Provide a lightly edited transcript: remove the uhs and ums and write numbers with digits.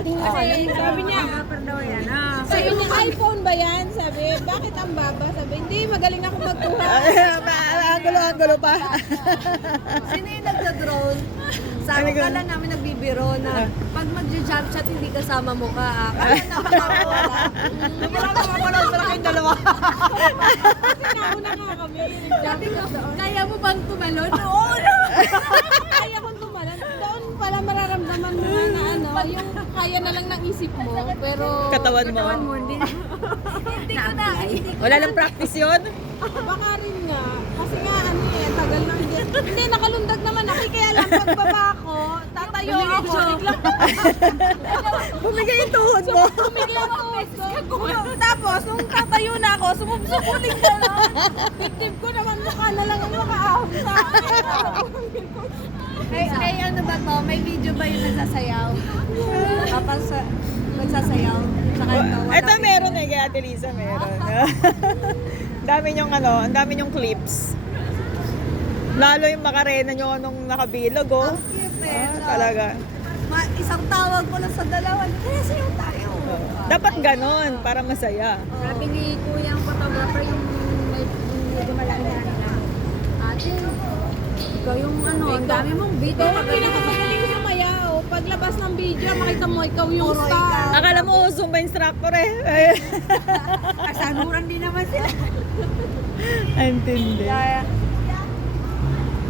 Sabi niya, sabi niya, iPhone ba yan? Sabi, bakit ang baba? Sabi, hindi, magaling ako magkuha. Angulo pa. Sino yung nagda-drone? Sabi ka lang namin nagbibiro na pag mag-jump shot hindi kasama mo ka. Kaya nakakawala. Parang makapanood pala kayong dalawa. Kasi nauna nga kami. Sabi ko, kaya mo bang tumalon? Oo na! Kaya kong tumalan. Doon pala mararamdaman mo na ano, yung kaya na lang ng isip mo, pero Katawan mo. Hindi ko na. Wala lang practice yun. baka rin nga. Kasi nga ano eh, tagal na hindi. Hindi, nakalundag naman ako. Kaya lang pagbaba ko, tatayo ako. Biglang Bumigay yung tuhod mo. biglang ako. Tapos, nung tatayo na ako, sumubsukuling na lang. Dibdib ko naman mukha na lang ang makaahon sa akin. May ano ba to? May video ba yung nagsasayaw? Tapos nagsasayaw. Saka ito. Ito meron eh, kay Ate Lisa meron. Ang dami yung ang dami yung clips. Lalo yung makarena nyo nung nakabilog, oh. Talaga. Isang tawag ko lang sa dalawa. Kaya sayaw tayo. Dapat ganon, para masaya. Sabi ni Kuya ang photographer yung medyo malaki na ate, ikaw yung ano, ang dami mong video. Ikaw ang pinakamagaling sumayaw. Paglabas ng video, makita mo ikaw yung Puro star. Akala mo, Zumba instructor eh. Kasanuran din naman sila. Antindi. Kaya,